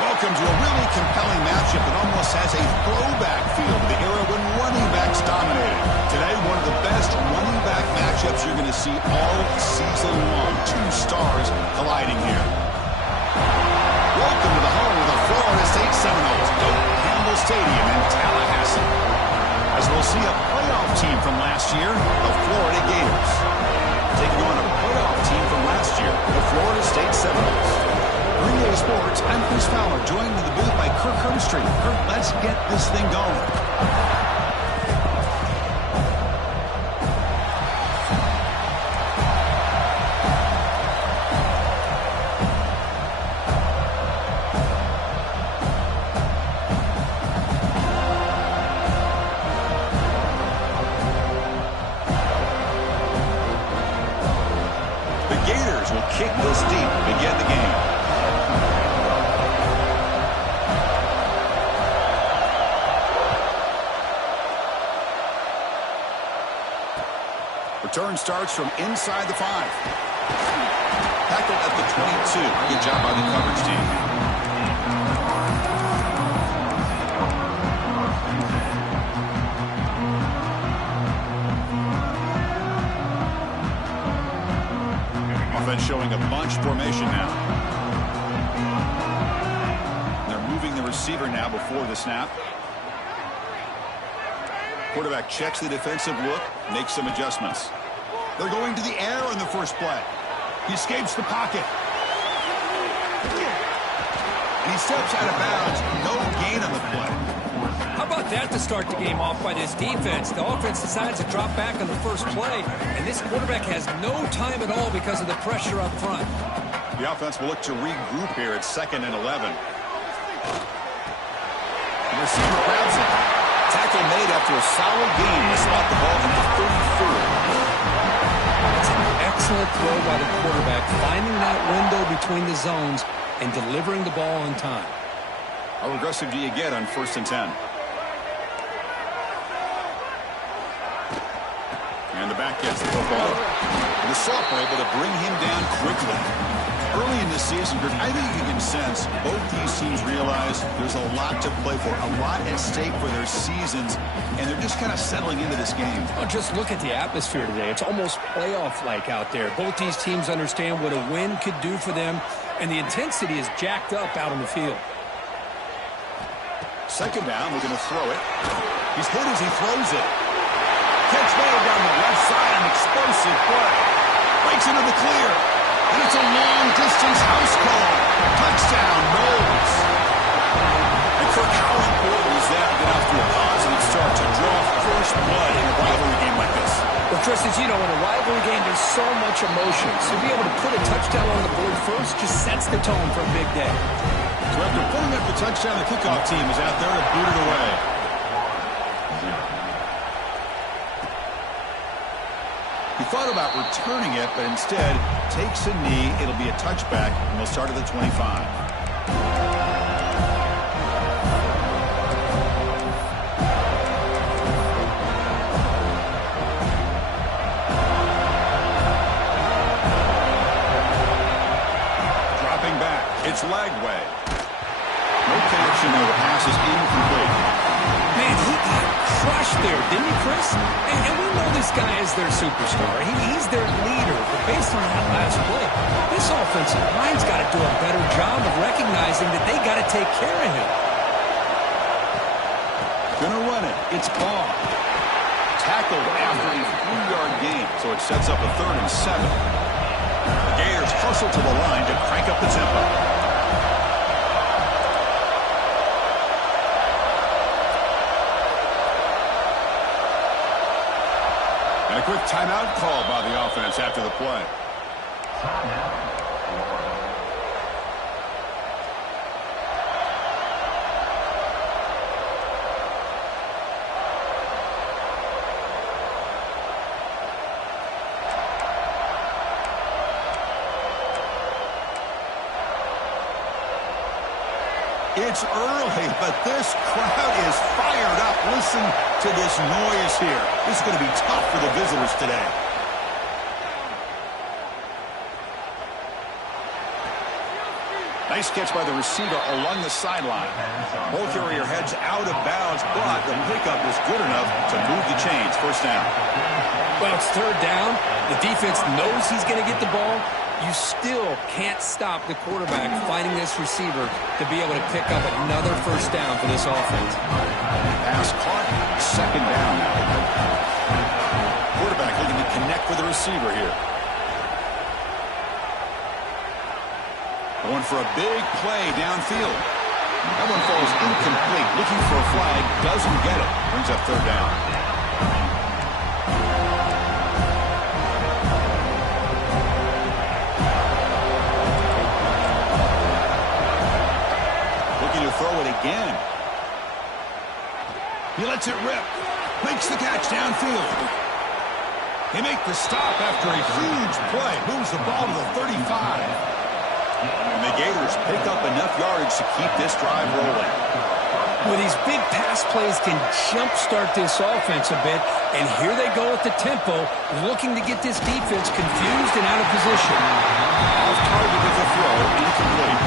Welcome to a really compelling matchup that almost has a throwback feel to the era when running backs dominated. Today, one of the best running back matchups you're going to see all season long. Two stars colliding here. Welcome to the home of the Florida State Seminoles, Doak Campbell Stadium in Tallahassee. As we'll see a playoff team from last year, the Florida Gators, taking on a playoff team from last year, the Florida State Seminoles. Green Day Sports, I'm Chris Fowler, joined in the booth by Kirk Herbstreit. Kirk, let's get this thing going. The Gators will kick this deep to begin the game. Return starts from inside the 5. Tackled at the 22. Good job by the coverage team. Offense showing a bunch formation now. They're moving the receiver now before the snap. Quarterback checks the defensive look, makes some adjustments. They're going to the air in the first play. He escapes the pocket. And he steps out of bounds. No gain on the play. How about that to start the game off by this defense? The offense decides to drop back on the first play, and this quarterback has no time at all because of the pressure up front. The offense will look to regroup here at 2nd and 11. The receiver grabs it. Tackle made after a solid gain to spot the ball at the 34. It's an excellent throw by the quarterback, finding that window between the zones and delivering the ball on time. How aggressive do you get on 1st and 10? And the back gets the football. And the sophomore able to bring him down quickly. Early in the season, I think you can sense both these teams realize there's a lot to play for, a lot at stake for their seasons, and they're just kind of settling into this game. Well, just look at the atmosphere today. It's almost playoff-like out there. Both these teams understand what a win could do for them, and the intensity is jacked up out on the field. 2nd down, we're going to throw it. He's hit as he throws it. Catch made down the left side, an explosive play. Breaks into the clear. And it's a long-distance house call. Touchdown, Knowles. And Kirk, how important is that to get off to a positive start to draw first blood in a rivalry game like this? Well, Chris, as you know, in a rivalry game, there's so much emotion. So to be able to put a touchdown on the board first just sets the tone for a big day. So after pulling up the touchdown, the kickoff team is out there to boot it away. He thought about returning it, but instead takes a knee. It'll be a touchback, and we'll start at the 25. Dropping back. It's Lagway. No connection there. The pass is incomplete. Man, he got crushed there, didn't he, Chris? And we know this guy is their superstar. He's their leader. But based on that last play, this offensive line's got to do a better job of recognizing that they got to take care of him. Gonna run it. It's gone. Tackled after a 3-yard gain, so it sets up a 3rd and 7. The Gators hustle to the line to crank up the tempo. And a quick timeout call by the offense after the play. It's early, but this crowd is fired up. Listen to this noise here. This is going to be tough for the visitors today. Nice Nice catch by the receiver along the sideline. Ball carrier heads out of bounds, but the pickup was good enough to move the chains. First down. Well, it's third down. The defense knows he's going to get the ball. You still can't stop the quarterback finding this receiver to be able to pick up another first down for this offense. Pass caught. Second down. Quarterback looking to connect with the receiver here. Going for a big play downfield. That one falls incomplete. Looking for a flag. Doesn't get it. Brings up third down. Looking to throw it again. He lets it rip. Makes the catch downfield. He makes the stop after a huge play. Moves the ball to the 35. And the Gators pick up enough yardage to keep this drive rolling. Well, these big pass plays can jumpstart this offense a bit, and here they go at the tempo, looking to get this defense confused and out of position. Off target with the throw, incomplete.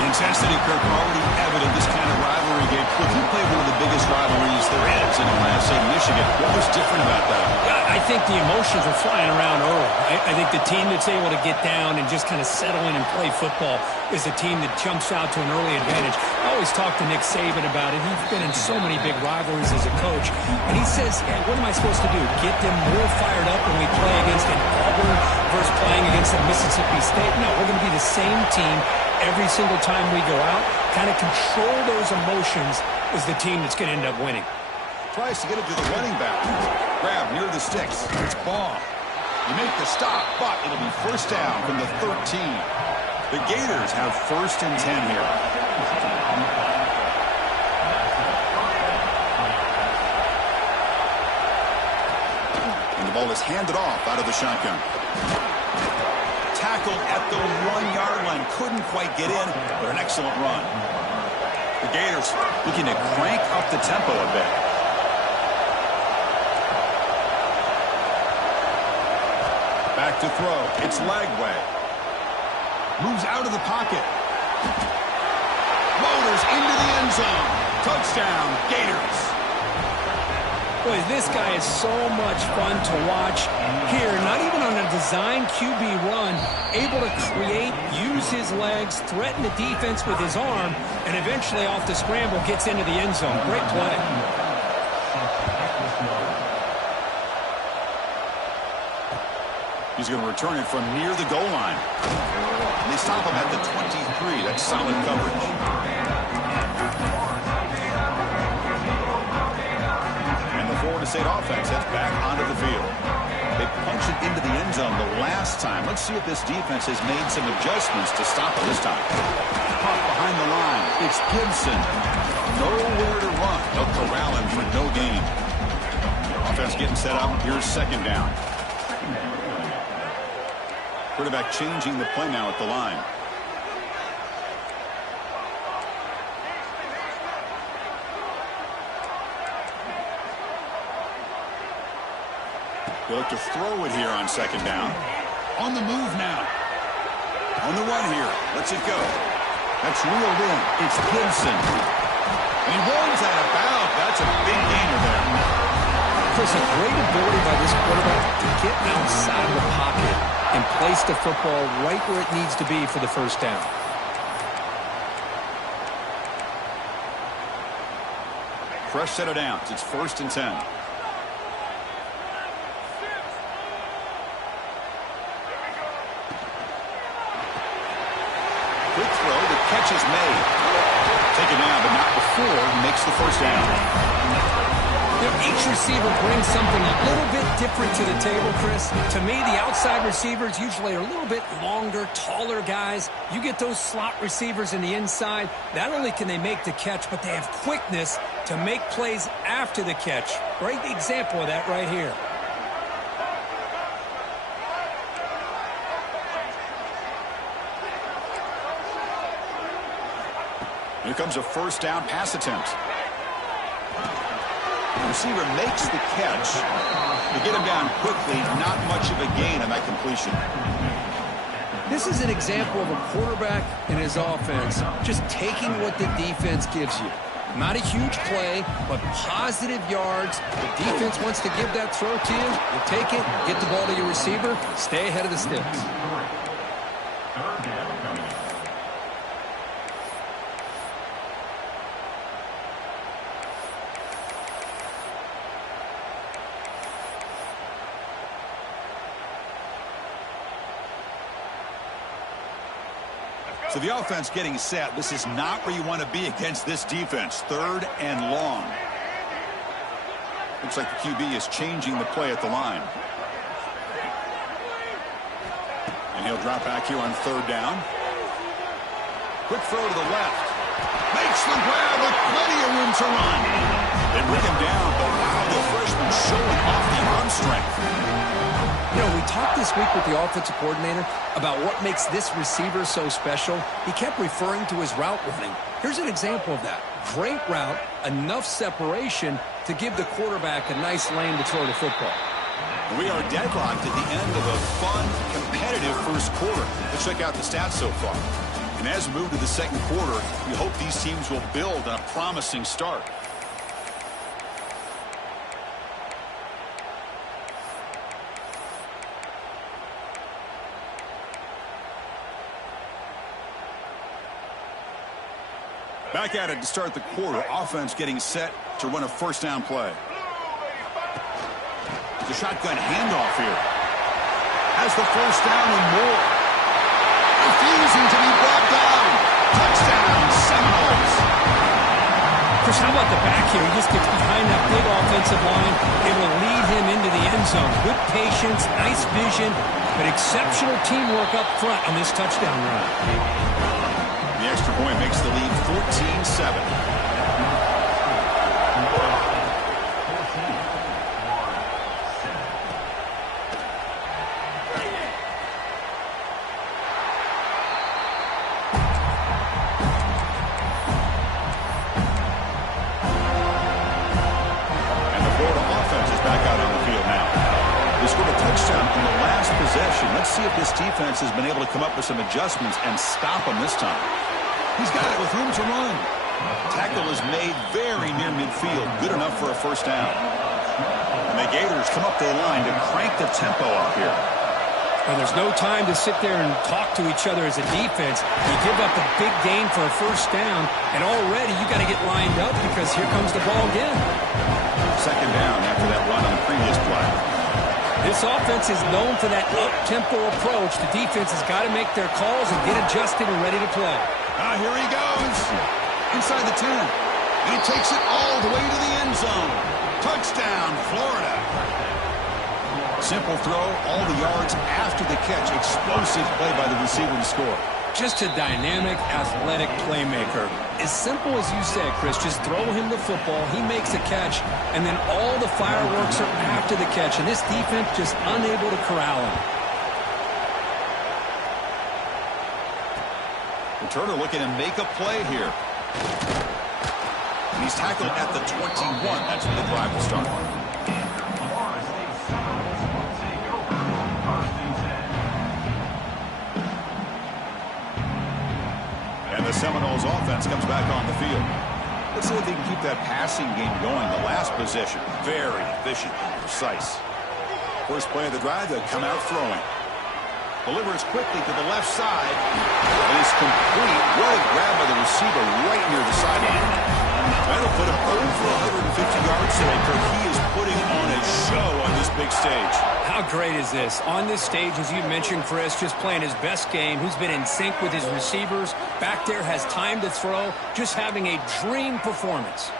The intensity, Kirk, already evident this kind of rivalry game. Look, you play one of the biggest rivalries there is in Ohio State, Michigan. What was different about that? I think the emotions are flying around early. I think the team that's able to get down and just kind of settle in and play football is a team that jumps out to an early advantage. I always talk to Nick Saban about it. He's been in so many big rivalries as a coach. And he says, yeah, what am I supposed to do? Get them more fired up when we play against an Auburn versus playing against a Mississippi State? No, we're going to be the same team every single time we go out. Kind of control those emotions is the team that's going to end up winning. Tries to get it to the running back. Grab near the sticks. It's ball. You make the stop, but it'll be first down from the 13. The Gators have first and 10 here. And the ball is handed off out of the shotgun. Tackled at the 1-yard line. Couldn't quite get in, but an excellent run. The Gators looking to crank up the tempo a bit. Back to throw. It's Lagway. Moves out of the pocket. Motors into the end zone. Touchdown, Gators. Boy, this guy is so much fun to watch. Here, not even on a design QB run, able to create, use his legs, threaten the defense with his arm, and eventually off the scramble gets into the end zone. Great play. He's going to return it from near the goal line. And they stop him at the 23. That's solid coverage. And the Florida State offense heads back onto the field. They punch it into the end zone the last time. Let's see if this defense has made some adjustments to stop it this time. Caught behind the line. It's Gibson. Nowhere to run. They'll corral him for no gain. Offense getting set up. Here's second down. Quarterback changing the play now at the line. They look to throw it here on second down. On the move now. On the run here. Lets it go. That's reeled in. It's Gibson. And he rolls out of bounds. That's a big gainer there. Chris, a great ability by this quarterback to get outside of the pocket and place the football right where it needs to be for the first down. Fresh set of downs. It's first and 10. Quick throw. The catch is made. Taken down, but not before he makes the first down. Each receiver brings something a little bit different to the table, Chris. To me, the outside receivers usually are a little bit longer, taller guys. You get those slot receivers in the inside, not only can they make the catch, but they have quickness to make plays after the catch. Great example of that right here. Here comes a first down pass attempt. The receiver makes the catch. To get him down quickly, not much of a gain on that completion. This is an example of a quarterback and his offense just taking what the defense gives you. Not a huge play, but positive yards. The defense wants to give that throw to you. You take it, get the ball to your receiver, stay ahead of the sticks. So the offense getting set. This is not where you want to be against this defense. 3rd and long. Looks like the QB is changing the play at the line. And he'll drop back here on 3rd down. Quick throw to the left. Makes the grab with plenty of room to run. They bring him down, but wow, the freshman showing off the arm strength. You know, we talked this week with the offensive coordinator about what makes this receiver so special. He kept referring to his route running. Here's an example of that. Great route, enough separation to give the quarterback a nice lane to throw the football. We are deadlocked at the end of a fun, competitive first quarter. Let's check out the stats so far. And as we move to the second quarter, we hope these teams will build on a promising start. Back at it to start the quarter. Offense getting set to run a first down play. The shotgun handoff here. Has the first down and more. Refusing to be brought down. Touchdown, Seminoles. Chris, how about the back here? He just gets behind that big offensive line. It will lead him into the end zone. Good patience, nice vision, but exceptional teamwork up front on this touchdown run. The extra point makes the lead 14-7. Let's see if this defense has been able to come up with some adjustments and stop him this time. He's got it with room to run. Tackle is made very near midfield. Good enough for a first down. And the Gators come up to the line to crank the tempo up here. And there's no time to sit there and talk to each other as a defense. You give up a big gain for a first down, and already you got to get lined up because here comes the ball again. Second down after that run on the previous play. This offense is known for that up-tempo approach. The defense has got to make their calls and get adjusted and ready to play. Here he goes. Inside the 10. He takes it all the way to the end zone. Touchdown, Florida. Simple throw, all the yards after the catch. Explosive play by the receiver to score. Just a dynamic, athletic playmaker. As simple as you said, Chris, just throw him the football, he makes a catch, and then all the fireworks are after the catch, and this defense just unable to corral him. Returner looking to make a play here. And he's tackled at the 21. That's where the drive will start. And the Seminoles offense comes back on the field. Let's see if they can keep that passing game going. The last possession, very efficient and precise. First play of the drive, they'll come out throwing. Delivers quickly to the left side. And it's complete. What a grab by the receiver right near the sideline. That'll put him over 150 yards today, Kirk. He is putting on a show on this big stage. How great is this? On this stage, as you mentioned, Chris, just playing his best game. He's been in sync with his receivers. Back there, has time to throw. Just having a dream performance.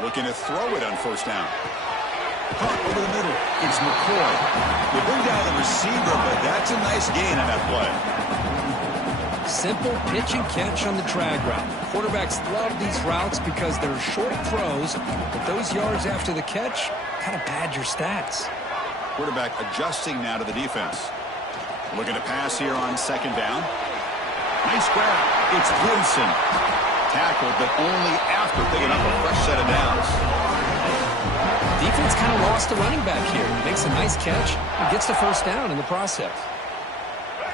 Looking to throw it on first down. Over the middle, it's McCoy. They bring down the receiver, but that's a nice gain on that play. Simple pitch and catch on the drag route. Quarterbacks love these routes because they're short throws, but those yards after the catch kind of pad your stats. Quarterback adjusting now to the defense. Looking to pass here on second down. Nice grab. It's Wilson. Tackled, but only after picking up a fresh set of downs. Defense kind of lost the running back here. Makes a nice catch and gets the first down in the process.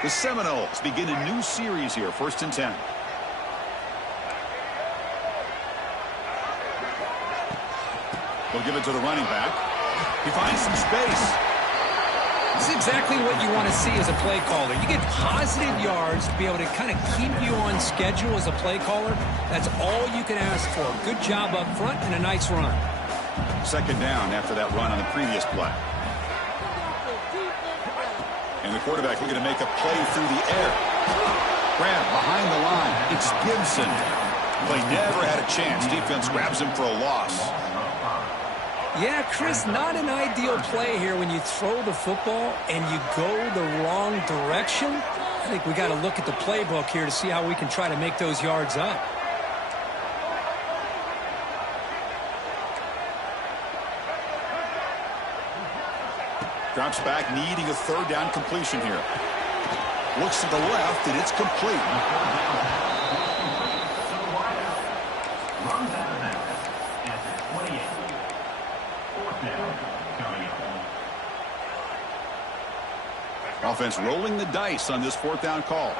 The Seminoles begin a new series here, 1st and 10. They'll give it to the running back. He finds some space. This is exactly what you want to see as a play caller. You get positive yards to be able to kind of keep you on schedule as a play caller. That's all you can ask for. Good job up front and a nice run. 2nd down after that run on the previous play. And the quarterback looking to make a play through the air. Grab behind the line. It's Gibson. Play never had a chance. Defense grabs him for a loss. Yeah, Chris, not an ideal play here when you throw the football and you go the wrong direction. I think we got to look at the playbook here to see how we can try to make those yards up. Drops back, needing a 3rd down completion here. Looks to the left, and it's complete. Offense rolling the dice on this 4th down call.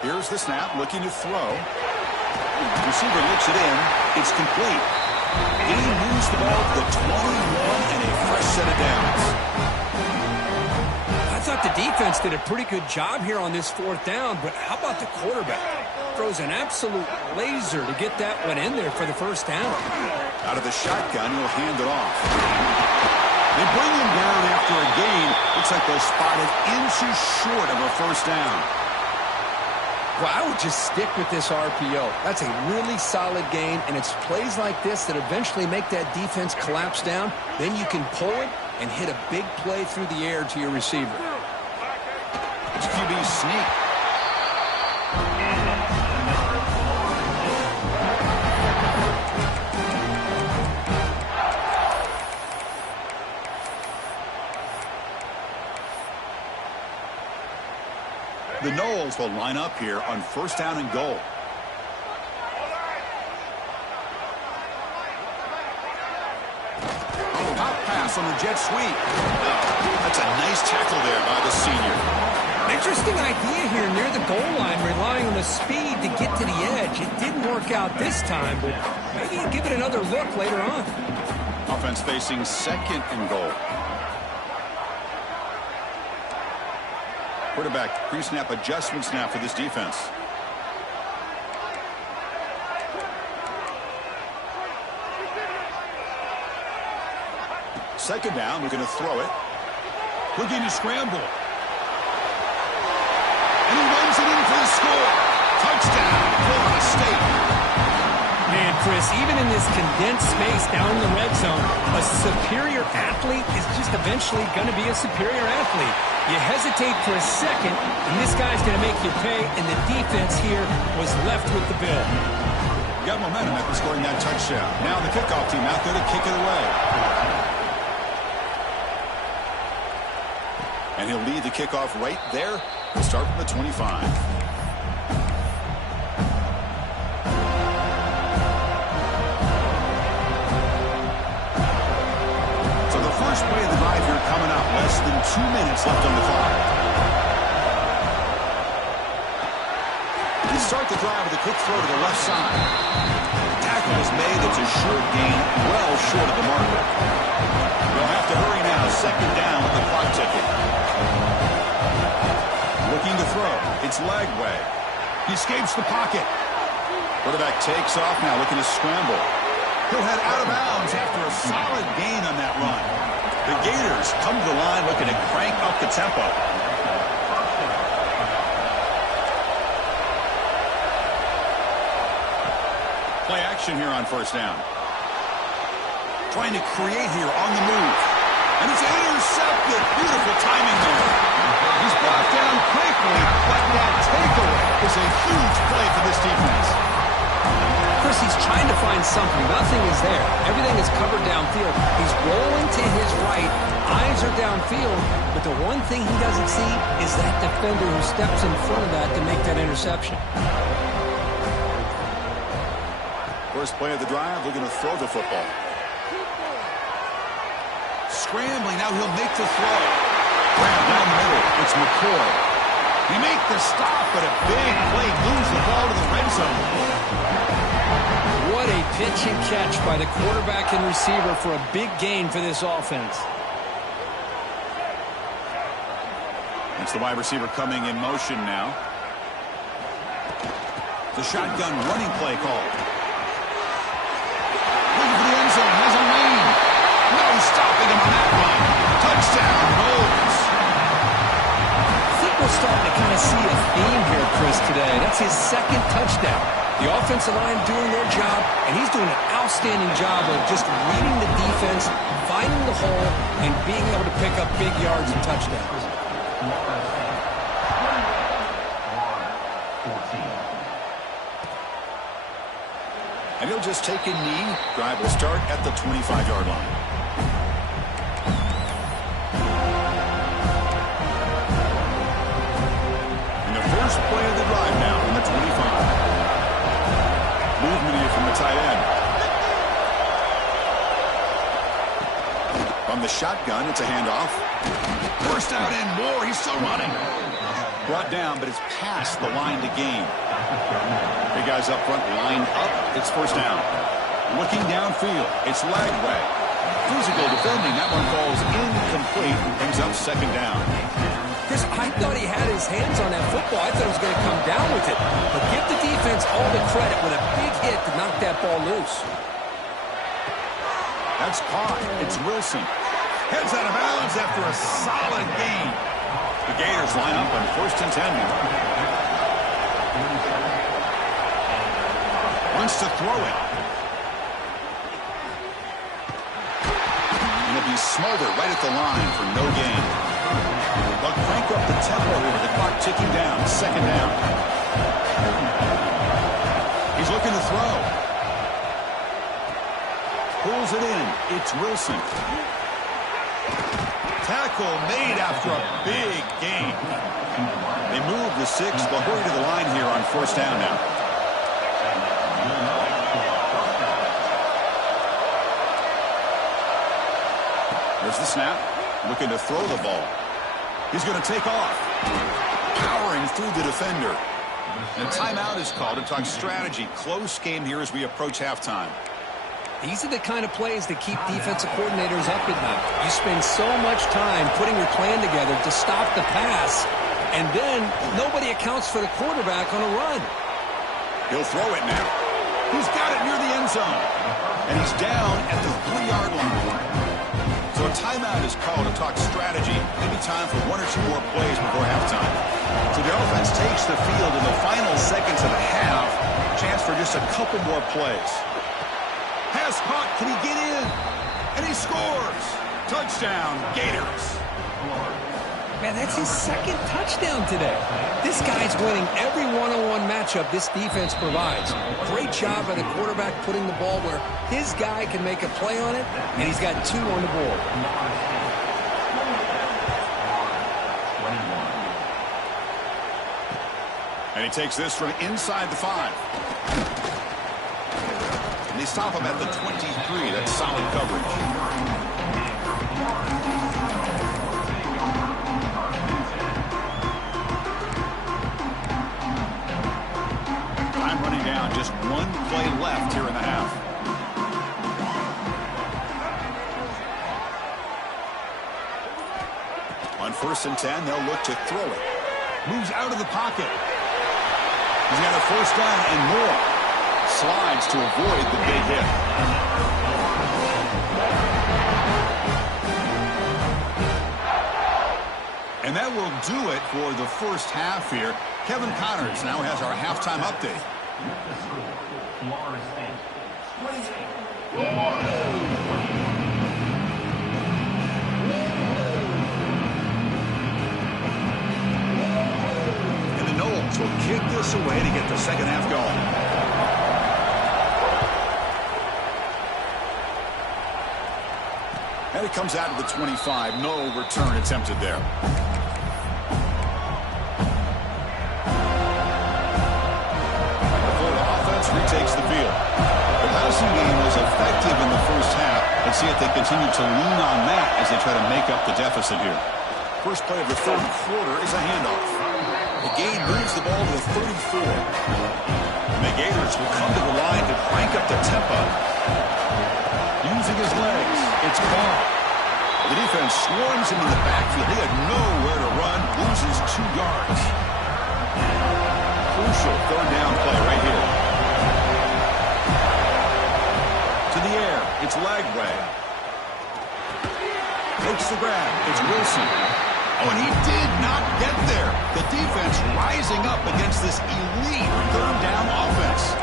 Here's the snap, looking to throw. Receiver looks it in. It's complete. He moves the ball to the 21 and a fresh set of downs. I thought the defense did a pretty good job here on this 4th down, but how about the quarterback? Throws an absolute laser to get that one in there for the first down. Out of the shotgun, he'll hand it off. They bring him down after a gain. Looks like they'll spot it inches short of a first down. Well, I would just stick with this RPO. That's a really solid gain, and it's plays like this that eventually make that defense collapse down. Then you can pull it and hit a big play through the air to your receiver. It's QB sneak. The Noles will line up here on 1st down and goal. Pop pass on the jet sweep. That's a nice tackle there by the senior. Interesting idea here near the goal line, relying on the speed to get to the edge. It didn't work out this time, but maybe give it another look later on. Offense facing 2nd and goal. Quarterback pre-snap adjustment snap for this defense. Second down, we're going to throw it. Looking to scramble. And he runs it in for the score. Touchdown, Florida State. Man, Chris, even in this condensed space down in the red zone, a superior athlete is just eventually going to be a superior athlete. You hesitate for a second, and this guy's going to make you pay, and the defense here was left with the bill. Got momentum after scoring that touchdown. Now the kickoff team out there to kick it away. And he'll lead the kickoff right there and start from the 25. So the first play of the drive here coming up. Less than 2 minutes left on the clock. You start the drive with a quick throw to the left side. Tackle is made. It's a short gain, well short of the marker. They'll have to hurry now. 2nd down with the clock ticking. Looking to throw. It's Lagway. He escapes the pocket. Quarterback takes off now, looking to scramble. He'll head out of bounds after a solid gain on that run. The Gators come to the line looking to crank up the tempo. Play action here on 1st down. Trying to create here on the move. And it's intercepted. Beautiful timing there. He's brought down quickly, but that takeaway is a huge play for this defense. Chris, he's trying to find find something. Nothing is there. Everything is covered downfield. He's rolling to his right. Eyes are downfield. But the one thing he doesn't see is that defender who steps in front of that to make that interception. First play of the drive, they're going to throw the football. Scrambling, now he'll make the throw. Grab down the middle, it's McCoy. He make the stop, but a big play moves the ball to the red zone. What a pitch and catch by the quarterback and receiver for a big gain for this offense. It's the wide receiver coming in motion now. The shotgun running play call. Looking for the end zone, has a lane. No stopping him on that one. Touchdown, Knowles. I think we're starting to kind of see a theme here, Chris, today. That's his second touchdown. The offensive line doing their job, and he's doing an outstanding job of just reading the defense, finding the hole, and being able to pick up big yards and touchdowns. And he'll just take a knee. Drive will start at the 25-yard line. And the first play of the drive now from the 25. Movement here from the tight end. From the shotgun, it's a handoff. First out and more. He's still running. Brought down, but it's past the line to gain. Three guys up front, lined up. It's first down. Looking downfield, it's Lagway. Physical defending. That one falls incomplete. Brings up second down. Chris, I thought he had his hands on that football. I thought he was going to come down with it. But give the defense all the credit with a big hit to knock that ball loose. That's caught. It's Wilson. Heads out of bounds after a solid gain. The Gators line up on first and 10 now. Wants to throw it. And he'll be smothered right at the line for no gain. They'll crank up the tempo here with the clock ticking down. Second down. He's looking to throw. Pulls it in. It's Wilson. Tackle made after a big gain. They move the 6. They'll hurry to the line here on first down now. There's the snap. Looking to throw the ball. He's going to take off. Powering through the defender. And timeout is called to talk strategy. Close game here as we approach halftime. These are the kind of plays that keep defensive coordinators up at night. You spend so much time putting your plan together to stop the pass, and then nobody accounts for the quarterback on a run. He'll throw it now. He's got it near the end zone. And he's down at the 3-yard line. So a timeout is called to talk strategy. Maybe time for one or two more plays before halftime. So the offense takes the field in the final seconds of the half. Chance for just a couple more plays. Has caught. Can he get in? And he scores. Touchdown, Gators. Man, that's his second touchdown today. This guy's winning every one-on-one matchup this defense provides. Great job by the quarterback putting the ball where his guy can make a play on it, and he's got 2 on the board. And he takes this from inside the 5. And they stop him at the 23. That's solid coverage. Time running down. Just one play left here in the half. On first and 10, they'll look to throw it. Moves out of the pocket. He's got a first down and more. Slides to avoid the big hit. And that will do it for the first half here. Kevin Connors now has our halftime update. And the Knowles will kick this away to get the second half going. And it comes out to the 25. No return attempted there. The Florida offense retakes the field. The passing game was effective in the first half. Let's see if they continue to lean on that as they try to make up the deficit here. First play of the third quarter is a handoff. The gain moves the ball to the 34. And the Gators will come to the line to crank up the tempo. Using his legs, it's caught. The defense swarms him in the backfield. He had nowhere to run, loses 2 yards. Crucial third down play right here. To the air, it's Lagway. Takes the grab, it's Wilson. Oh, and he did not get there. The defense rising up against this elite third down offense.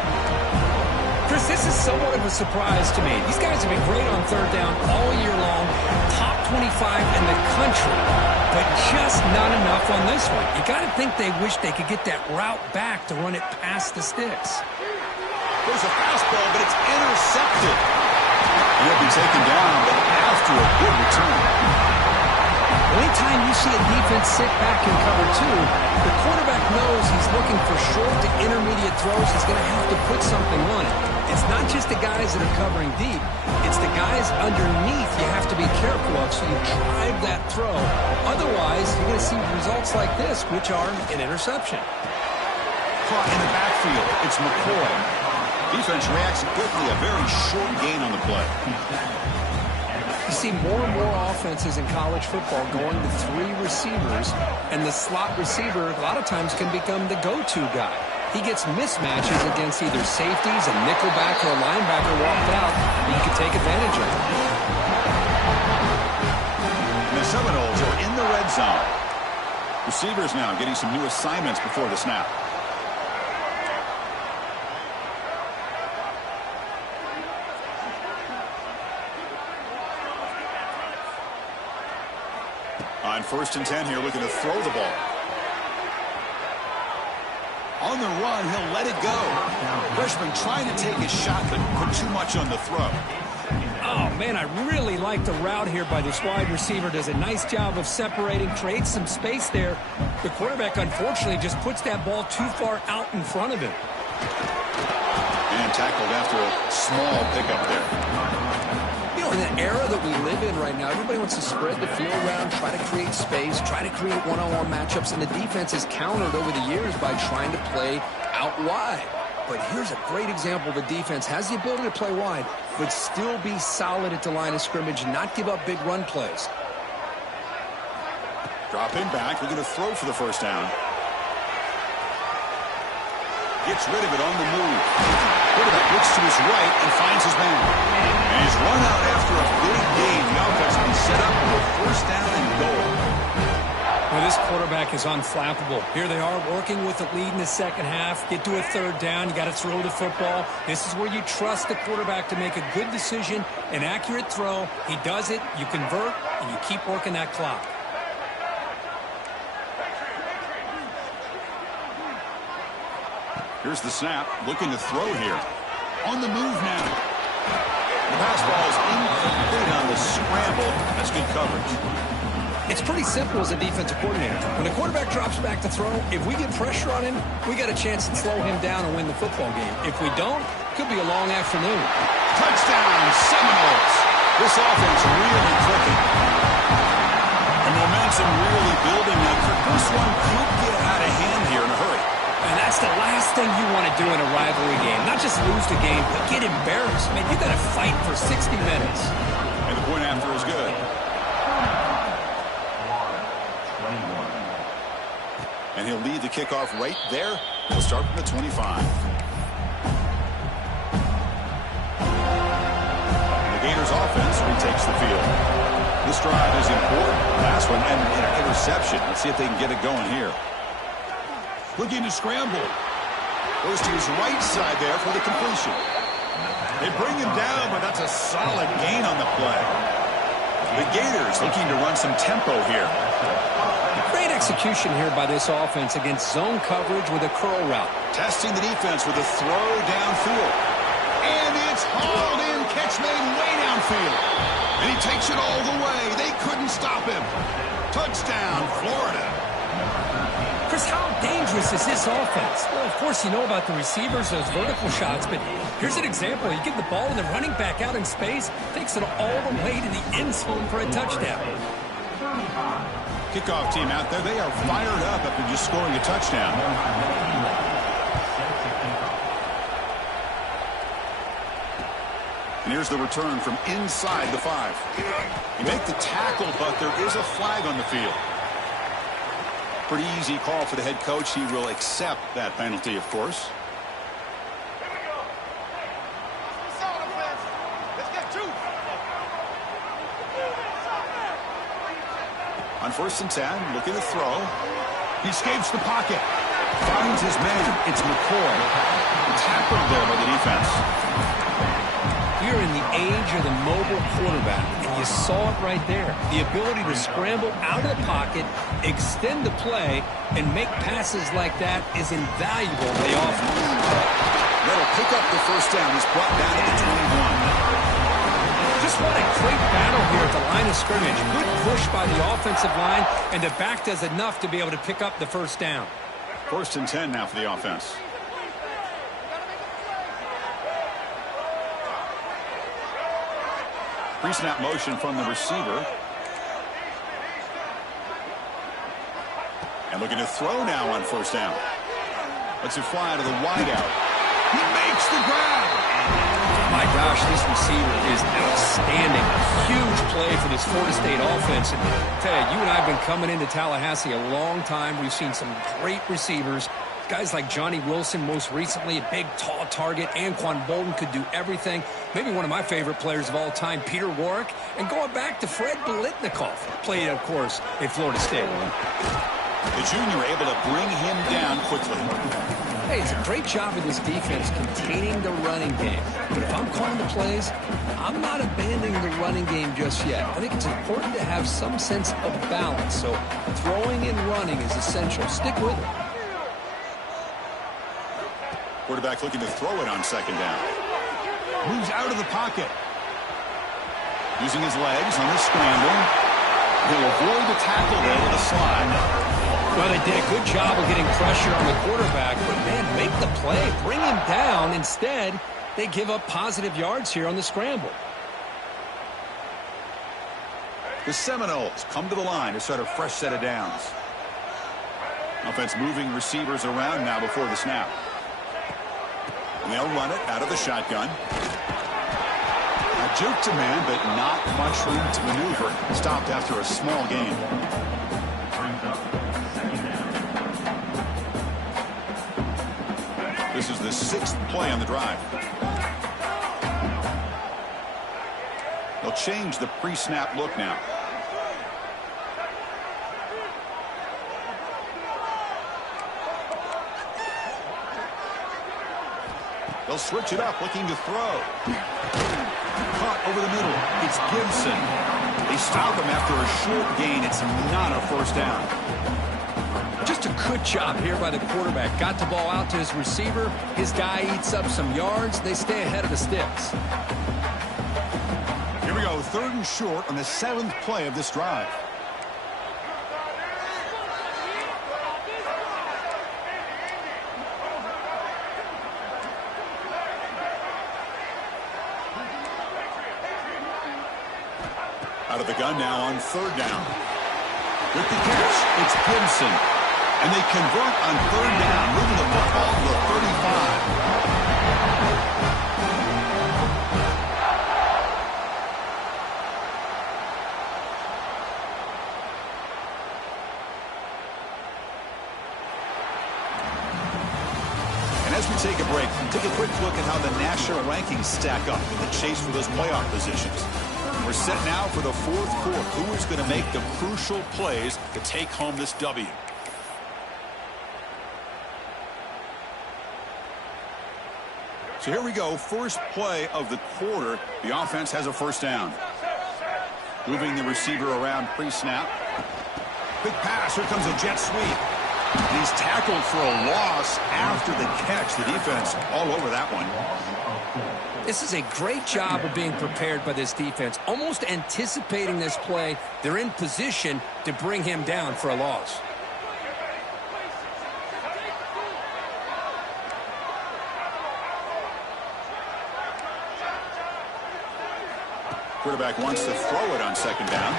Chris, this is somewhat of a surprise to me. These guys have been great on third down all year long, top 25 in the country, but just not enough on this one. You got to think they wish they could get that route back to run it past the sticks. There's a fastball, but it's intercepted. And it'll be taken down, but after a good return. Anytime you see a defense sit back in cover 2, the quarterback knows he's looking for short to intermediate throws. He's going to have to put something on it. It's not just the guys that are covering deep. It's the guys underneath you have to be careful of, so you drive that throw. Otherwise, you're going to see results like this, which are an interception. Caught in the backfield. It's McCoy. Defense reacts quickly. A very short gain on the play. You see more and more offenses in college football going to 3 receivers, and the slot receiver a lot of times can become the go-to guy. He gets mismatches against either safeties, a nickelback, or a linebacker walked out, and you can take advantage of it. And the Seminoles are in the red zone. Receivers now getting some new assignments before the snap. On 1st and 10 here, looking to throw the ball. On the run, he'll let it go. Freshman trying to take his shot, but put too much on the throw. Oh, man, I really like the route here by this wide receiver. Does a nice job of separating, creates some space there. The quarterback, unfortunately, just puts that ball too far out in front of him. And tackled after a small pickup there. You know, in the era that we live in right now, everybody wants to spread the field around, try to create space, try to create one-on-one matchups, and the defense has countered over the years by trying to play out wide. But here's a great example. The defense has the ability to play wide, but still be solid at the line of scrimmage and not give up big run plays. Dropping back, looking to throw for the first down. Gets rid of it on the move. Quarterback looks to his right and finds his man. And he's run out after a big gain. The offense will be set up for a first down and goal. Well, this quarterback is unflappable. Here they are working with the lead in the second half. Get to a third down. You got to throw the football. This is where you trust the quarterback to make a good decision, an accurate throw. He does it. You convert, and you keep working that clock. Here's the snap, looking to throw here. On the move now. The pass ball is incomplete on the scramble. That's good coverage. It's pretty simple as a defensive coordinator. When the quarterback drops back to throw, if we get pressure on him, we got a chance to slow him down and win the football game. If we don't, it could be a long afternoon. Touchdown, Seminoles. This offense really clicking. And momentum really building now. This one could get out of hand here in a hurry. And that's the last thing you want to do in a rivalry game. Not just lose the game, but get embarrassed. Man, you got to fight for 60 minutes. And the point after is good. And he'll lead the kickoff right there. We'll start from the 25. The Gators offense retakes the field. This drive is important. Last one ended in an interception. Let's see if they can get it going here. Looking to scramble. Goes to his right side there for the completion. They bring him down, but that's a solid gain on the play. The Gators looking to run some tempo here. Great execution here by this offense against zone coverage with a curl route. Testing the defense with a throw downfield. And it's hauled in. Catch made way downfield. And he takes it all the way. They couldn't stop him. Touchdown, Florida. Chris, how dangerous is this offense? Well, of course, you know about the receivers, those vertical shots, but here's an example. You give the ball and the running back out in space, takes it all the way to the end zone for a touchdown. Kickoff team out there, they are fired up after just scoring a touchdown. And here's the return from inside the 5. You make the tackle, but there is a flag on the field. Pretty easy call for the head coach. He will accept that penalty, of course. On 1st and 10, looking to throw. He escapes the pocket. Finds his man. It's McCoy. Tackled there by the defense. We're in the age of the mobile quarterback, and you saw it right there. The ability to scramble out of the pocket, extend the play, and make passes like that is invaluable in the offense. That'll pick up the first down. He's brought down at the 21. Just what a great battle here at the line of scrimmage. Good push by the offensive line, and the back does enough to be able to pick up the first down. 1st and 10 now for the offense. Pre-snap motion from the receiver. And looking to throw now on 1st down. Lets it fly to the wideout. He makes the grab. My gosh, this receiver is outstanding. Huge play for this Florida State offense. And tell you and I have been coming into Tallahassee a long time. We've seen some great receivers. Guys like Johnny Wilson, most recently, a big, tall target. Anquan Bolden could do everything. Maybe one of my favorite players of all time, Peter Warrick. And going back to Fred Biletnikoff, played, of course, at Florida State. The junior able to bring him down quickly. Hey, it's a great job of this defense containing the running game. But if I'm calling the plays, I'm not abandoning the running game just yet. I think it's important to have some sense of balance. So throwing and running is essential. Stick with it. Quarterback looking to throw it on 2nd down. Moves out of the pocket. Using his legs on the scramble. He'll avoid the tackle there with a slide. Well, they did a good job of getting pressure on the quarterback, but, man, make the play. Bring him down. Instead, they give up positive yards here on the scramble. The Seminoles come to the line to start a fresh set of downs. Offense moving receivers around now before the snap. And they'll run it out of the shotgun. A juke to man, but not much room to maneuver. Stopped after a small gain. This is the 6th play on the drive. They'll change the pre-snap look now. They'll switch it up, looking to throw. Caught over the middle. It's Gibson. They stop him after a short gain. It's not a 1st down. Just a good job here by the quarterback. Got the ball out to his receiver. His guy eats up some yards. They stay ahead of the sticks. Here we go, 3rd and short on the 7th play of this drive. Out of the gun now on 3rd down. With the catch, it's Gibson. And they convert on 3rd down, moving the football to the 35. And as we take a break, take a quick look at how the national rankings stack up in the chase for those playoff positions. We're set now for the 4th quarter. Who is going to make the crucial plays to take home this W? So here we go. First play of the quarter. The offense has a 1st down. Moving the receiver around pre-snap. Quick pass. Here comes a jet sweep. And he's tackled for a loss after the catch. The defense all over that one. This is a great job of being prepared by this defense. Almost anticipating this play, they're in position to bring him down for a loss. Quarterback wants to throw it on second down.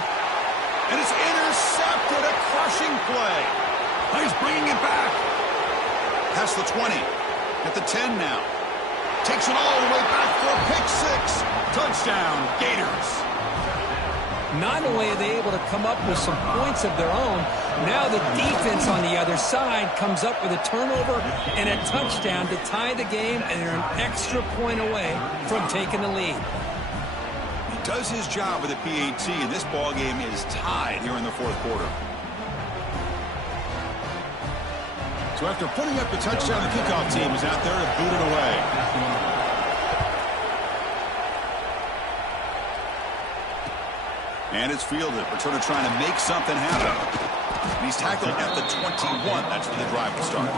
And it's intercepted. A crushing play. He's bringing it back. Past the 20. At the 10 now. Takes it all the way back for a pick six. Touchdown, Gators. Not only are they able to come up with some points of their own, now the defense on the other side comes up with a turnover and a touchdown to tie the game, and they're an extra point away from taking the lead. He does his job with a PAT, and this ball game is tied here in the fourth quarter. So after putting up the touchdown, the kickoff team is out there to boot it away. And it's fielded. Returner trying to make something happen. And he's tackled at the 21. That's where the drive will start.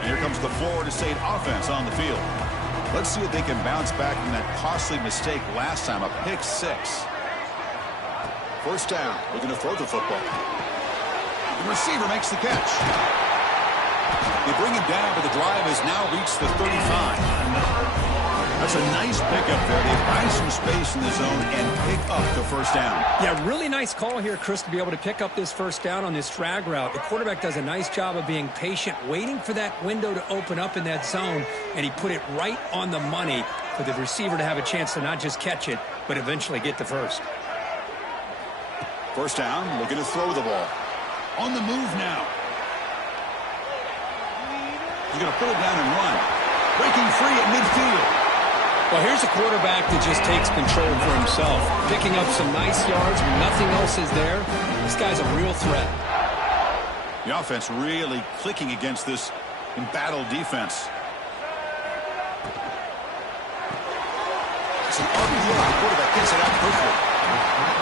And here comes the Florida State offense on the field. Let's see if they can bounce back from that costly mistake last time, a pick six. First down, looking to throw the football. The receiver makes the catch. They bring him down, but the drive has now reached the 35. That's a nice pickup there. They find some space in the zone and pick up the first down. Yeah, really nice call here, Chris, to be able to pick up this first down on this drag route. The quarterback does a nice job of being patient, waiting for that window to open up in that zone, and he put it right on the money for the receiver to have a chance to not just catch it, but eventually get the first. First down, looking to throw the ball. On the move now. He's going to put it down and run. Breaking free at midfield. Well, here's a quarterback that just takes control for himself. Picking up some nice yards when nothing else is there. This guy's a real threat. The offense really clicking against this embattled defense. It's an RPO. The quarterback gets it out quickly.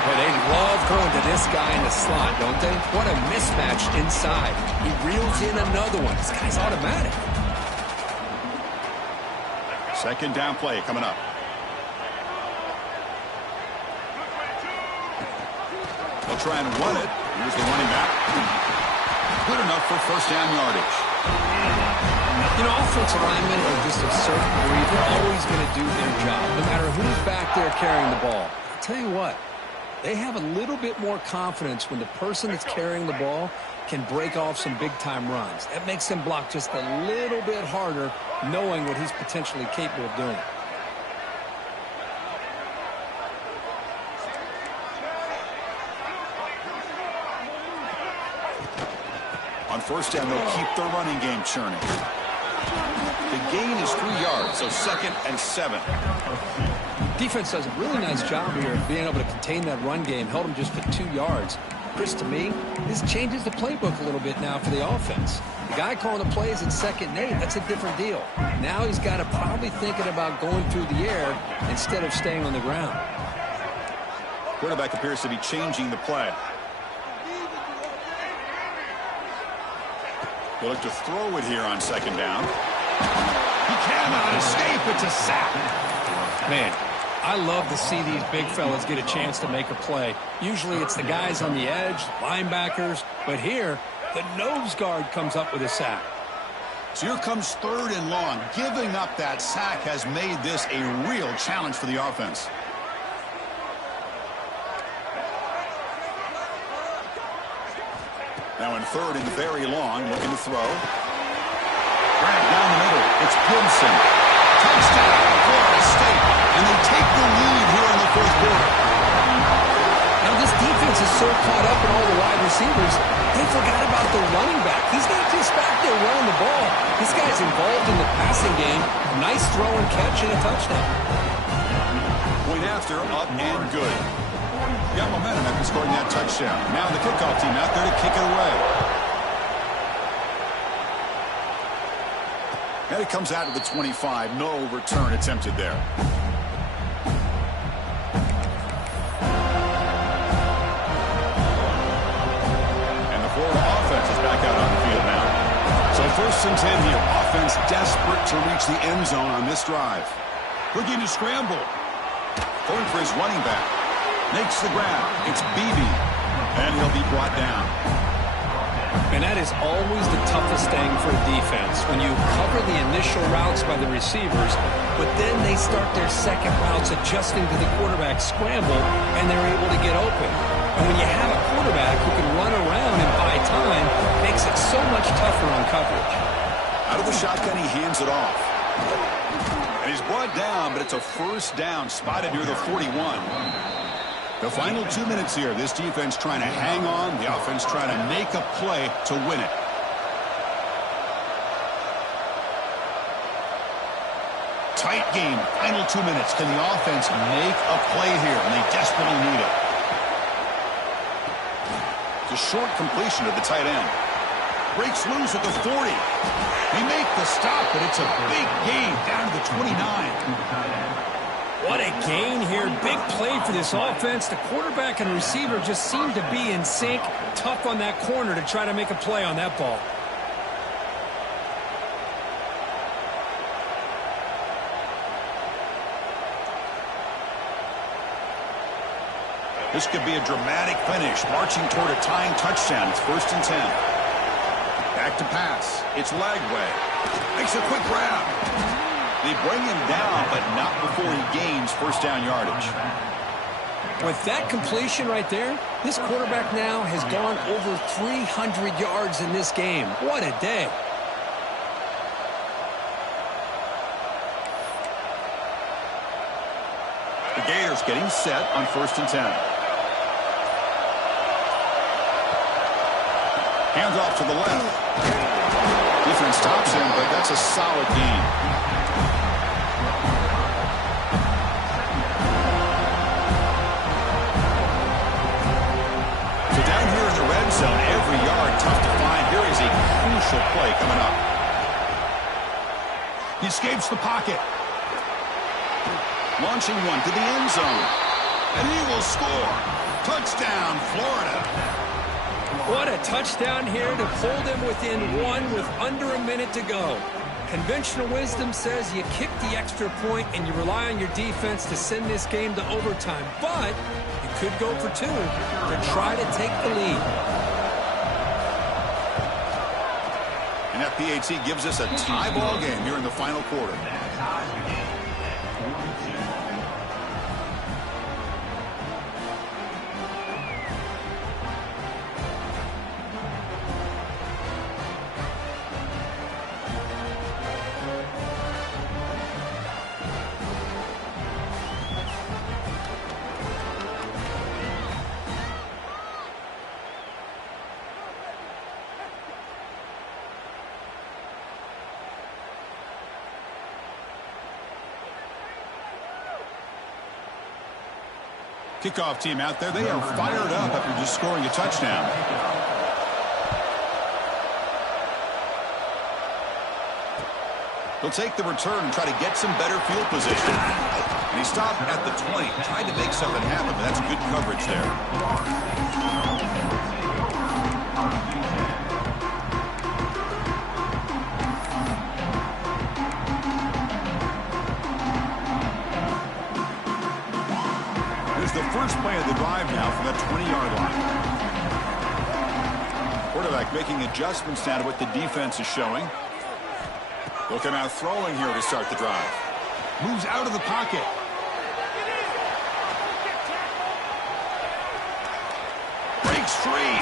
Well, they love going to this guy in the slot, don't they? What a mismatch inside. He reels in another one. This guy's automatic. Second down play coming up. They'll try and run it. Here's the running back. Good enough for first down yardage. You know, offensive linemen are just a certain breed. They're always going to do their job, no matter who's back there carrying the ball. I'll tell you what, they have a little bit more confidence when the person that's carrying the ball can break off some big-time runs. That makes them block just a little bit harder, knowing what he's potentially capable of doing. On first down, they'll keep their running game churning. The gain is 3 yards, so 2nd and 7. Defense does a really nice job here of being able to contain that run game. Held him just for 2 yards. Chris, to me, this changes the playbook a little bit now for the offense. The guy calling the plays at 2nd and 8, that's a different deal. Now he's got to probably thinking about going through the air instead of staying on the ground. Quarterback appears to be changing the play. They look to throw it here on 2nd down. He cannot escape. It's a sack. Man, I love to see these big fellas get a chance to make a play. Usually it's the guys on the edge, linebackers, but here the nose guard comes up with a sack. So here comes 3rd and long. Giving up that sack has made this a real challenge for the offense. Now in 3rd and very long, looking to throw. Grab down the middle. It's Gibson. Touchdown, Florida State. And they take the lead here in the 4th quarter. Now this defense is so caught up in all the wide receivers, they forgot about the running back. He's not just back there running the ball. This guy's involved in the passing game. Nice throw and catch and a touchdown. Point after, up and good. Got momentum after scoring that touchdown. Now the kickoff team out there to kick it away. And it comes out to the 25. No return attempted there. First and 10 here. Offense desperate to reach the end zone on this drive. Looking to scramble. Going for his running back. Makes the grab. It's Beebe. And he'll be brought down. And that is always the toughest thing for a defense, when you cover the initial routes by the receivers, but then they start their second routes adjusting to the quarterback scramble, and they're able to get open. And when you have a quarterback who can run around and buy time, it makes it so much tougher on coverage. Out of the shotgun, he hands it off. And he's brought down, but it's a first down, spotted near the 41. The final 2 minutes here. This defense trying to hang on. The offense trying to make a play to win it. Tight game. Final 2 minutes. Can the offense make a play here? And they desperately need it. It's a short completion of the tight end. Breaks loose at the 40. They make the stop, but it's a big gain down to the 29. What a gain here. Big play for this offense. The quarterback and receiver just seem to be in sync. Tough on that corner to try to make a play on that ball. This could be a dramatic finish, marching toward a tying touchdown. It's first and 10. Back to pass. It's Lagway. Makes a quick grab. They bring him down, but not before he gains first down yardage. With that completion right there, this quarterback now has gone over 300 yards in this game. What a day. The Gators getting set on first and 10. Hands off to the left. Defense stops him, but that's a solid gain. So down here in the red zone, every yard tough to find. Here is a crucial play coming up. He escapes the pocket. Launching one to the end zone. And he will score. Touchdown, Florida. What a touchdown here to pull them within one with under a minute to go. Conventional wisdom says you kick the extra point and you rely on your defense to send this game to overtime. But you could go for two to try to take the lead. And that PAT gives us a tie ball game here in the final quarter. Kickoff team out there. They are fired up after just scoring a touchdown. He'll take the return and try to get some better field position. And he stopped at the 20. Tried to make something happen, but that's good coverage there. The first play of the drive now from the 20-yard line. Quarterback making adjustments now to what the defense is showing. They'll come out throwing here to start the drive. Moves out of the pocket. Breaks free.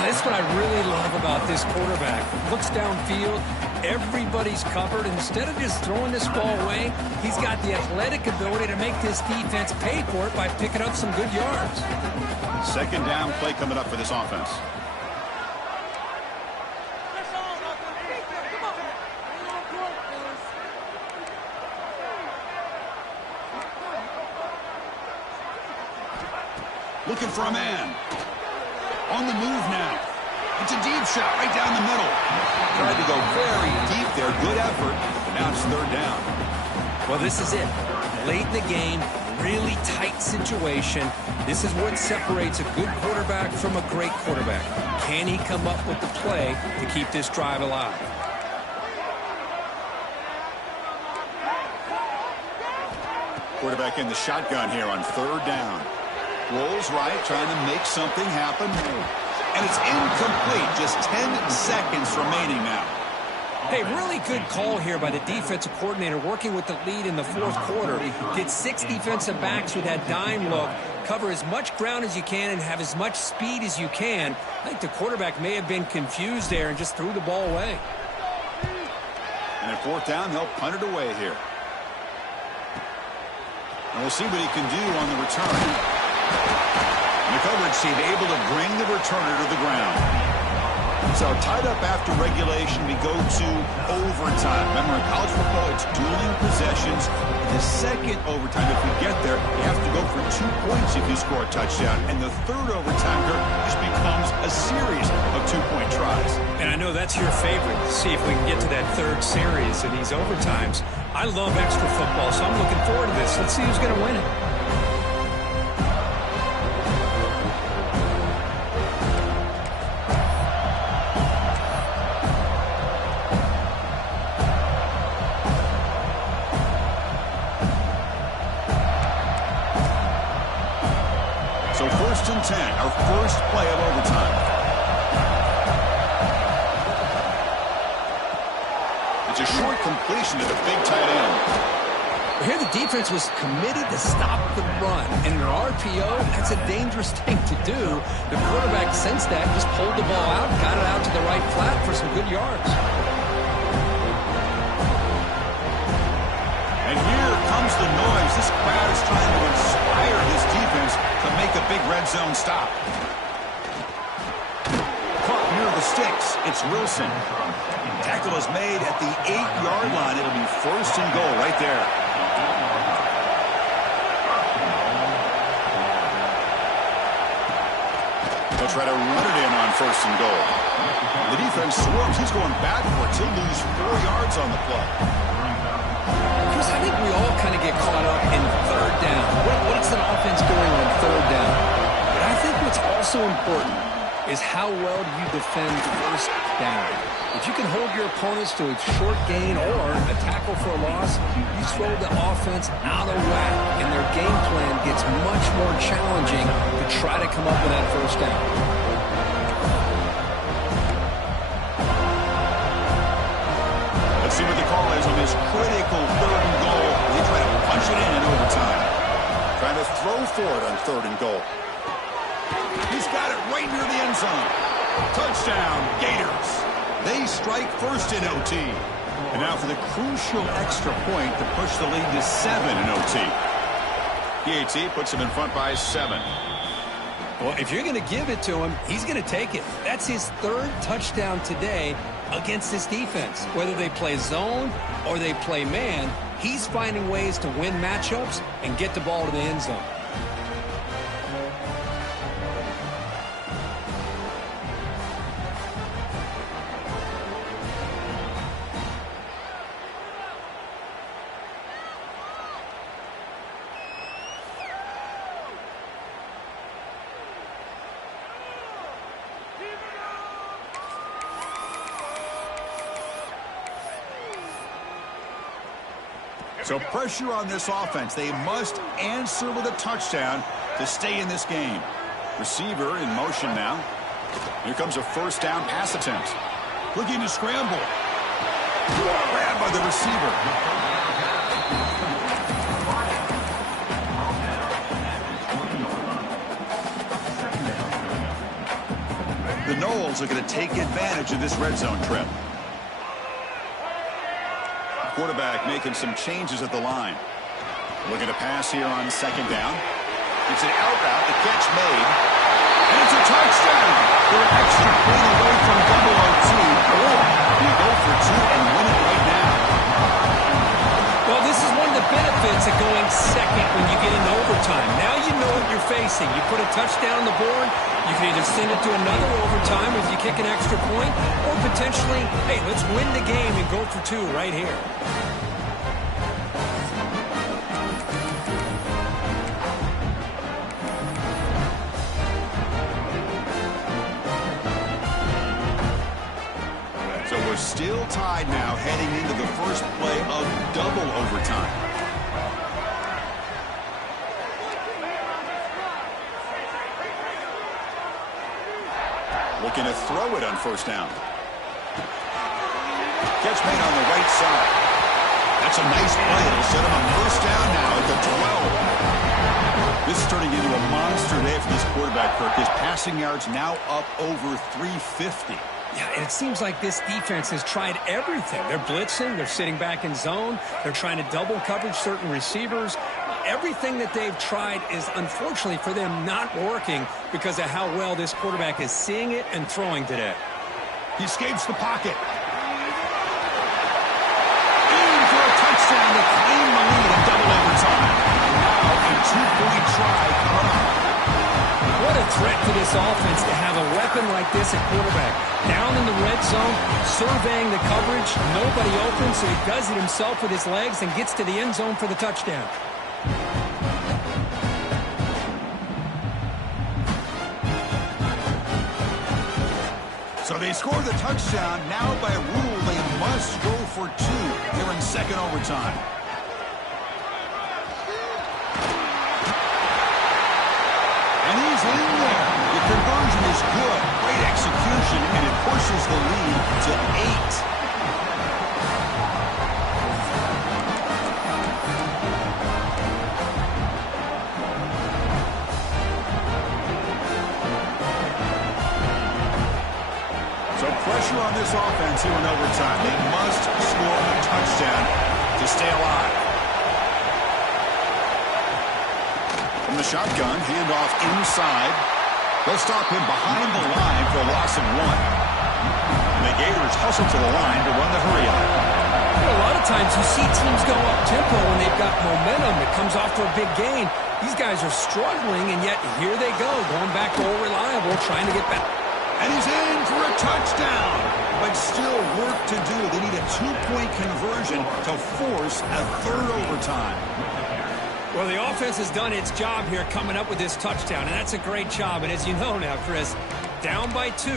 That's what I really love about this quarterback. Looks downfield. Everybody's covered. Instead of just throwing this ball away, he's got the athletic ability to make this defense pay for it by picking up some good yards. Second down play coming up for this offense. Looking for a man. On the move now. It's a deep shot right down the middle. Tried to go very deep there. Good effort. But now it's third down. Well, this is it. late in the game, really tight situation. This is what separates a good quarterback from a great quarterback. Can he come up with the play to keep this drive alive? Quarterback in the shotgun here on third down. Rolls right, trying to make something happen. And it's incomplete. Just 10 seconds remaining now. Hey, really good call here by the defensive coordinator working with the lead in the fourth quarter. Get 6 defensive backs with that dime look. Cover as much ground as you can and have as much speed as you can. I think the quarterback may have been confused there and just threw the ball away. And at fourth down, they'll punt it away here. And we'll see what he can do on the return. And the coverage team able to bring the returner to the ground. So tied up after regulation, we go to overtime. Remember, in college football, it's dueling possessions. In the second overtime, if we get there, you have to go for 2 points if you score a touchdown. And the third overtime, just becomes a series of 2-point tries. And I know that's your favorite. See if we can get to that third series of these overtimes. I love extra football, so I'm looking forward to this. Let's see who's going to win it. So 1st and 10, our first play of overtime. It's a short completion to the big tight end. Here the defense was committed to stop the run. And in an RPO, that's a dangerous thing to do. The quarterback sensed that, just pulled the ball out, got it out to the right flat for some good yards. And here comes the noise. This crowd is trying to inspire this defense to make a big red zone stop. Caught near the sticks. It's Wilson. Tackle is made at the 8-yard line. It'll be 1st and goal right there. They'll try to run it in on 1st and goal. The defense swarms. He's going backwards. He'll lose 4 yards on the play. Chris, I think we all kind of get caught up in third down. What's an offense doing on third down? But I think what's also important is how well do you defend first down. If you can hold your opponents to a short gain or a tackle for a loss, you throw the offense out of whack, and their game plan gets much more challenging to try to come up with that first down. Let's see what the call is on this critical 3rd and goal. They try to punch it in overtime. Trying to throw for it on 3rd and goal. He's got it right near the end zone. Touchdown, Gators. They strike first in OT. And now for the crucial extra point to push the lead to 7 in OT. PAT puts him in front by 7. Well, if you're going to give it to him, he's going to take it. That's his 3rd touchdown today against this defense. Whether they play zone or they play man, he's finding ways to win matchups and get the ball to the end zone. So pressure on this offense. They must answer with a touchdown to stay in this game. Receiver in motion now. Here comes a 1st down pass attempt. Looking to scramble. Grabbed by the receiver. The Noles are going to take advantage of this red zone trip. Quarterback making some changes at the line. Looking to pass here on 2nd down. It's an out route, the catch made. And it's a touchdown. They're an extra point away from double OT. Or you go for 2 and win it right now. Well, this is one of the benefits of going second when you get into overtime. Now you know what you're facing. You put a touchdown on the board, you can either send it to another overtime if you kick an extra point, or potentially, hey, let's win the game and go for 2 right here. are still tied now heading into the first play of double overtime. Looking to throw it on first down. Catch made on the right side. That's a nice play. It'll set him on first down now at the 12. This is turning into a monster day for this quarterback, Kirk. His passing yards now up over 350. Yeah, and it seems like this defense has tried everything. They're blitzing. They're sitting back in zone. They're trying to double coverage certain receivers. Everything that they've tried is, unfortunately for them, not working because of how well this quarterback is seeing it and throwing today. He escapes the pocket. In for a touchdown to claim the lead in double overtime. Now a two-point try coming up. What a threat to this offense to have a weapon like this at quarterback. Down in the red zone, surveying the coverage, nobody open, so he does it himself with his legs and gets to the end zone for the touchdown. So they score the touchdown. Now by rule, they must go for two here in second overtime. And he's in there. The conversion is good. Great execution, and it pushes the lead to 8. So pressure on this offense here in overtime. They must score a touchdown to stay alive. From the shotgun, handoff inside. They'll stop him behind the line for a loss of 1. And the Gators hustle to the line to run the hurry on. A lot of times you see teams go up-tempo when they've got momentum that comes off for a big gain. These guys are struggling, and yet here they go, going back to old reliable, trying to get back. And he's in for a touchdown. But still work to do. They need a two-point conversion to force a third overtime. Well, the offense has done its job here coming up with this touchdown, and that's a great job. And as you know now, Chris, down by 2,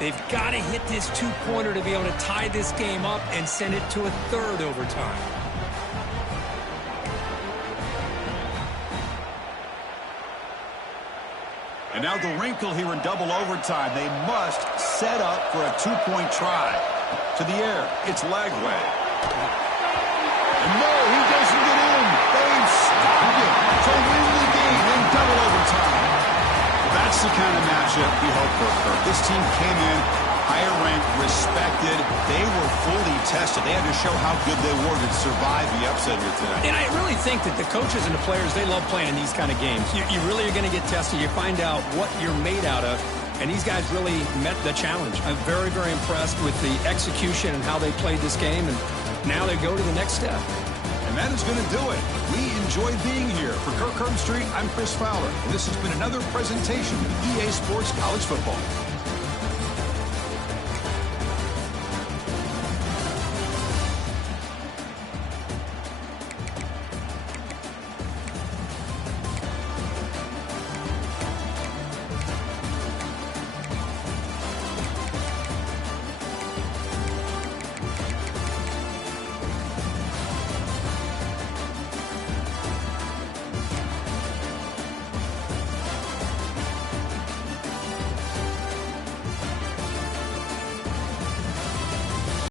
they've got to hit this two-pointer to be able to tie this game up and send it to a third overtime. And now the wrinkle here in double overtime. They must set up for a two-point try. To the air, it's Lagway. And no, he doesn't get in. They've stopped him to win the game in double overtime. That's the kind of matchup we hope for. This team came in higher ranked, respected. They were fully tested. They had to show how good they were to survive the upset here today. And I really think that the coaches and the players, they love playing in these kind of games. You really are going to get tested. You find out what you're made out of. And these guys really met the challenge. I'm very, very impressed with the execution and how they played this game. And now they go to the next step. And that is going to do it. We enjoy being here. For Kirk Herbstreit, I'm Chris Fowler. And this has been another presentation of EA Sports College Football.